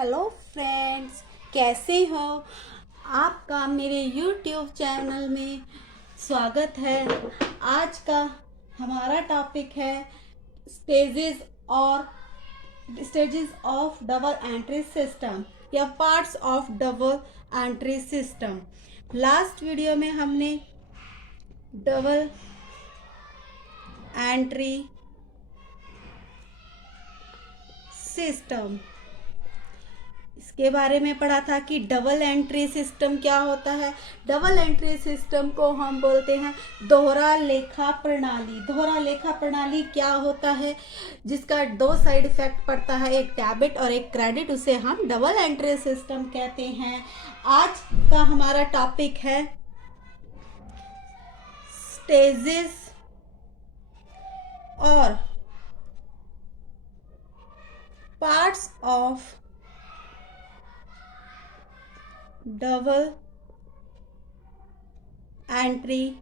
Hello friends, कैसे हो? आपका मेरे यूट्यूब चैनल में स्वागत है। आज का हमारा टॉपिक है स्टेजेस और stages of double entry system या parts of double entry system. Last video में हमने डबल एंट्री सिस्टम इसके बारे में पढ़ा था कि डबल एंट्री सिस्टम क्या होता है। डबल एंट्री सिस्टम को हम बोलते हैं दोहरा लेखा प्रणाली। दोहरा लेखा प्रणाली क्या होता है? जिसका दो साइड इफेक्ट पड़ता है, एक डेबिट और एक क्रेडिट, उसे हम डबल एंट्री सिस्टम कहते हैं। आज का हमारा टॉपिक है स्टेजेस और parts of double entry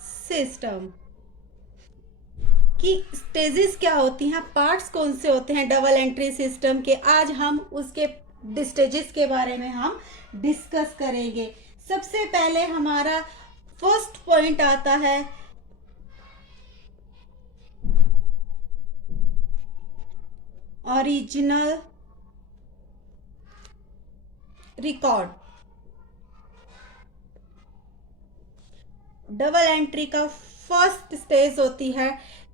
system की स्टेजेस क्या होती हैं, पार्ट्स कौन से होते हैं डबल एंट्री सिस्टम के। आज हम उसके स्टेजेस के बारे में हम डिस्कस करेंगे। सबसे पहले हमारा फर्स्ट पॉइंट आता है ओरिजिनल रिकॉर्ड। डबल एंट्री का फर्स्ट स्टेज होती है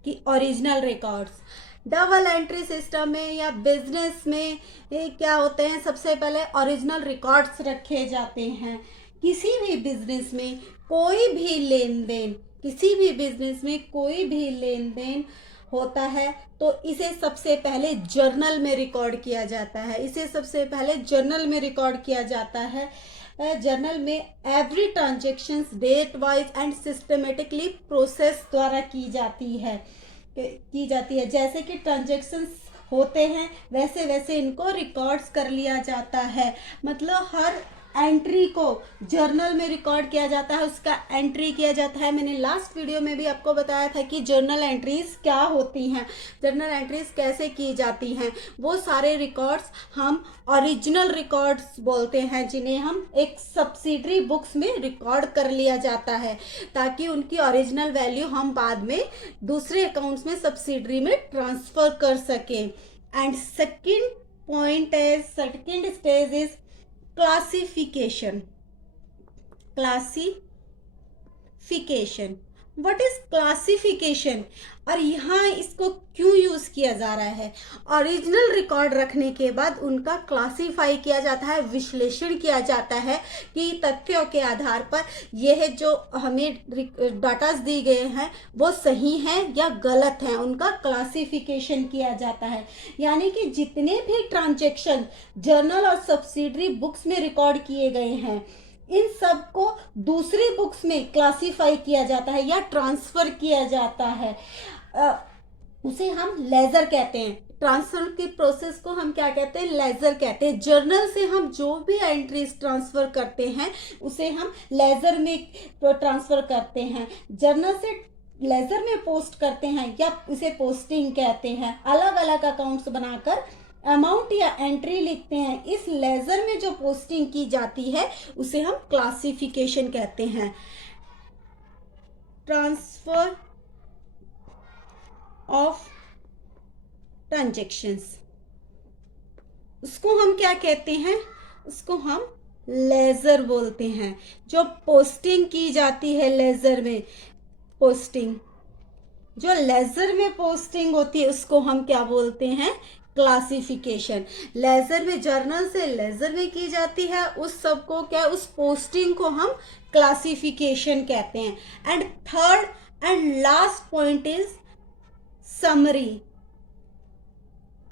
कि original records. Double entry system में या बिजनेस में क्या होते हैं, सबसे पहले ओरिजिनल रिकॉर्ड्स रखे जाते हैं। किसी भी बिजनेस में कोई भी लेन देन, किसी भी बिजनेस में कोई भी लेन देन होता है तो इसे सबसे पहले जर्नल में रिकॉर्ड किया जाता है। इसे सबसे पहले जर्नल में रिकॉर्ड किया जाता है। जर्नल में every transaction date wise and systematically process द्वारा की जाती है। जैसे कि ट्रांजेक्शन्स होते हैं वैसे वैसे इनको रिकॉर्ड्स कर लिया जाता है। मतलब हर एंट्री को जर्नल में रिकॉर्ड किया जाता है, उसका एंट्री किया जाता है। मैंने लास्ट वीडियो में भी आपको बताया था कि जर्नल एंट्रीज क्या होती हैं, जर्नल एंट्रीज कैसे की जाती हैं। वो सारे रिकॉर्ड्स हम ओरिजिनल रिकॉर्ड्स बोलते हैं, जिन्हें हम एक सब्सिडरी बुक्स में रिकॉर्ड कर लिया जाता है ताकि उनकी ओरिजिनल वैल्यू हम बाद में दूसरे अकाउंट्स में सब्सिडरी में ट्रांसफर कर सकें। And second stage is classification. What is classification और यहाँ इसको क्यों यूज किया जा रहा है? ओरिजिनल रिकॉर्ड रखने के बाद उनका क्लासिफाई किया जाता है, विश्लेषण किया जाता है कि तथ्यों के आधार पर यह जो हमें डाटा दिए गए हैं वो सही हैं या गलत हैं। उनका क्लासिफिकेशन किया जाता है। यानी कि जितने भी ट्रांजैक्शन जर्नल और सब्सिडरी बुक्स में रिकॉर्ड किए गए हैं, इन सब को दूसरी बुक्स में क्लासिफाई किया जाता है या ट्रांसफर किया जाता है। उसे हम लेजर कहते हैं। ट्रांसफर की प्रोसेस को हम क्या कहते हैं? लेजर कहते हैं। जर्नल से हम जो भी एंट्रीज ट्रांसफर करते हैं उसे हम लेजर में ट्रांसफर करते हैं। जर्नल से लेजर में पोस्ट करते हैं या उसे पोस्टिंग कहते हैं। अलग अलग अकाउंट्स बनाकर अमाउंट या एंट्री लिखते हैं। इस लेजर में जो पोस्टिंग की जाती है उसे हम क्लासिफिकेशन कहते हैं। ट्रांसफर ऑफ ट्रांजैक्शंस, उसको हम क्या कहते हैं? उसको हम लेजर बोलते हैं। जो पोस्टिंग की जाती है लेजर में, पोस्टिंग जो लेजर में पोस्टिंग होती है उसको हम क्या बोलते हैं? क्लासिफिकेशन। लेजर में, जर्नल से लेजर में की जाती है, उस सब को क्या, उस पोस्टिंग को हम क्लासिफिकेशन कहते हैं। And third and last point is summary.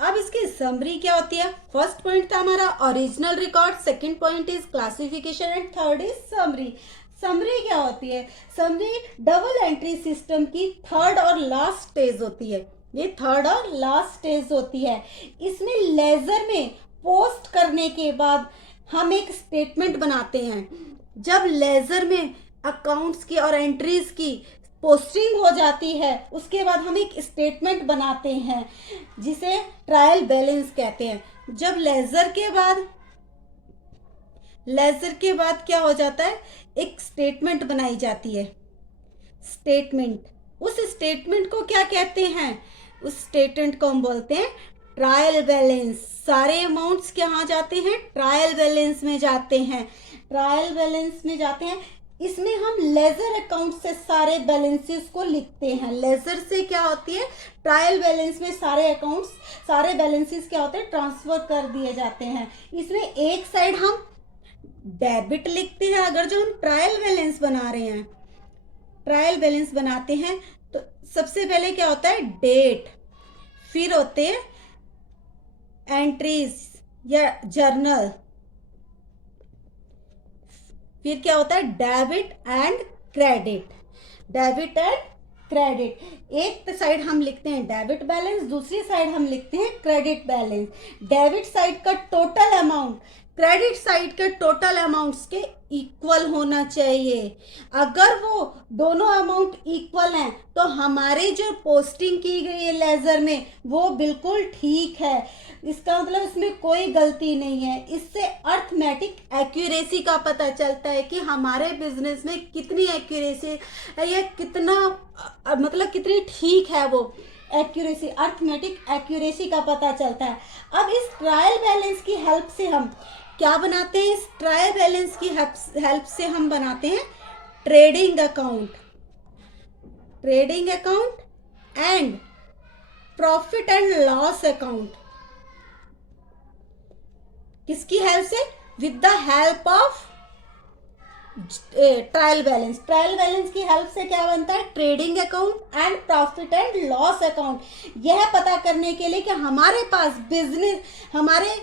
अब इसकी समरी क्या होती है? फर्स्ट पॉइंट था हमारा original record, second point is classification and third is summary. Summary क्या होती है? समरी डबल एंट्री सिस्टम की थर्ड और लास्ट स्टेज होती है। ये थर्ड और लास्ट स्टेज होती है। इसमें लेजर में पोस्ट करने के बाद हम एक स्टेटमेंट बनाते हैं। जब लेजर में अकाउंट्स की और एंट्रीज की पोस्टिंग हो जाती है उसके बाद हम एक स्टेटमेंट बनाते हैं जिसे ट्रायल बैलेंस कहते हैं। जब लेजर के बाद क्या हो जाता है, एक स्टेटमेंट बनाई जाती है। स्टेटमेंट, उस स्टेटमेंट को क्या कहते हैं, उस स्टेटमेंट को हम बोलते हैं ट्रायल बैलेंस। सारे अमाउंट्स कहाँ जाते हैं, ट्रायल बैलेंस में जाते हैं, ट्रायल बैलेंस में जाते हैं। इसमें हम लेजर अकाउंट से सारे बैलेंसेस को लिखते हैं। लेजर से क्या होती है, ट्रायल बैलेंस में सारे अकाउंट्स, सारे बैलेंसेस क्या होते हैं, ट्रांसफर कर दिए जाते हैं। इसमें एक साइड हम डेबिट लिखते हैं, अगर जो हम ट्रायल बैलेंस बना रहे हैं, ट्रायल बैलेंस बनाते हैं तो सबसे पहले क्या होता है, डेट, फिर होते हैं एंट्रीज या जर्नल, फिर क्या होता है debit and credit. Debit and credit, एक साइड हम लिखते हैं डेबिट बैलेंस, दूसरी साइड हम लिखते हैं क्रेडिट बैलेंस। डेबिट साइड का टोटल अमाउंट क्रेडिट साइड के टोटल अमाउंट्स के इक्वल होना चाहिए। अगर वो दोनों अमाउंट इक्वल हैं तो हमारे जो पोस्टिंग की गई है लेजर में वो बिल्कुल ठीक है। इसका मतलब इसमें कोई गलती नहीं है। इससे अर्थमेटिक एक्यूरेसी का पता चलता है कि हमारे बिजनेस में कितनी एक्यूरेसी है, या कितना मतलब कितनी ठीक है वो एक्यूरेसी, अर्थमेटिक एक्यूरेसी का पता चलता है। अब इस ट्रायल बैलेंस की हेल्प से हम क्या बनाते हैं, इस ट्रायल बैलेंस की हेल्प से हम बनाते हैं trading account, trading account and profit and loss account. किसकी हेल्प से, with the help of trial balance. Trial balance की हेल्प से क्या बनता है, trading account and profit and loss account. यह पता करने के लिए कि हमारे पास बिजनेस, हमारे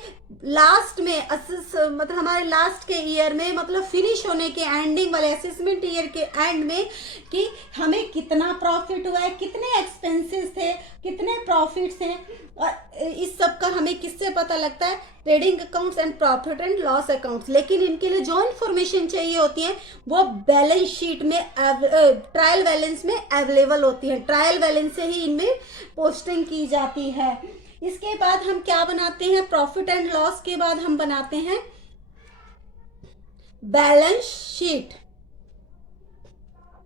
लास्ट में मतलब हमारे लास्ट के ईयर में, मतलब फिनिश होने के एंडिंग वाले असेसमेंट ईयर के एंड में, कि हमें कितना प्रॉफिट हुआ है, कितने एक्सपेंसेस थे, कितने प्रॉफिट्स हैं, और इस सब का हमें किससे पता लगता है, trading accounts and profit and loss accounts. लेकिन इनके लिए जो इन्फॉर्मेशन चाहिए होती है वो बैलेंस शीट में, ट्रायल बैलेंस में अवेलेबल होती है। ट्रायल बैलेंस से ही इनमें पोस्टिंग की जाती है। इसके बाद हम क्या बनाते हैं, प्रॉफिट एंड लॉस के बाद हम बनाते हैं बैलेंस शीट।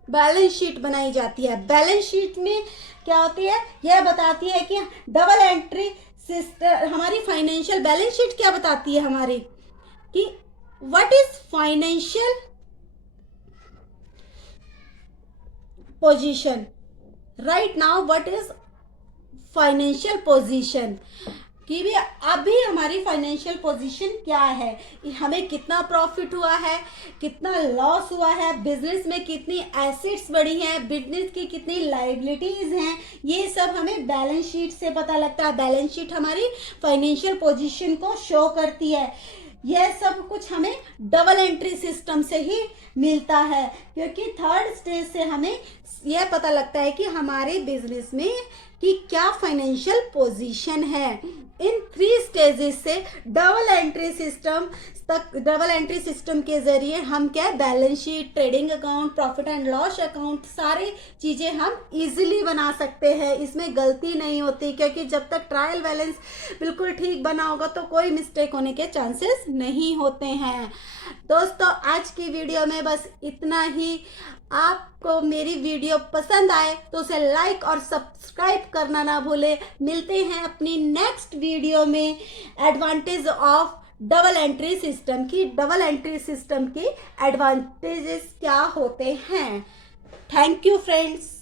बैलेंस शीट बनाई जाती है। बैलेंस शीट में क्या होती है, यह बताती है कि डबल एंट्री सिस्टम, हमारी फाइनेंशियल बैलेंस शीट क्या बताती है हमारी, कि what is financial position right now, what is financial position, कि भी अभी हमारी फाइनेंशियल पोजीशन क्या है, हमें कितना प्रॉफिट हुआ है, कितना लॉस हुआ है, बिजनेस में कितनी एसेट्स बढ़ी हैं, बिजनेस की कितनी लायबिलिटीज हैं, ये सब हमें बैलेंस शीट से पता लगता है। बैलेंस शीट हमारी फाइनेंशियल पोजीशन को शो करती है। यह सब कुछ हमें डबल एंट्री सिस्टम से ही मिलता है, क्योंकि थर्ड स्टेज से हमें यह पता लगता है कि हमारे बिजनेस में कि क्या फाइनेंशियल पोजीशन है। इन 3 स्टेजेस से डबल एंट्री सिस्टम के जरिए हम क्या, balance sheet, trading account, profit and loss account, सारी चीजें हम इजीली बना सकते हैं। इसमें गलती नहीं होती, क्योंकि जब तक ट्रायल बैलेंस बिल्कुल ठीक बना होगा तो कोई मिस्टेक होने के चांसेस नहीं होते हैं। दोस्तों, आज की वीडियो में बस इतना ही। आपको मेरी वीडियो पसंद आए तो उसे लाइक और सब्सक्राइब करना ना भूलें। मिलते हैं अपनी नेक्स्ट वीडियो में advantage of double entry system की। डबल एंट्री सिस्टम के एडवांटेजेस क्या होते हैं। Thank you friends.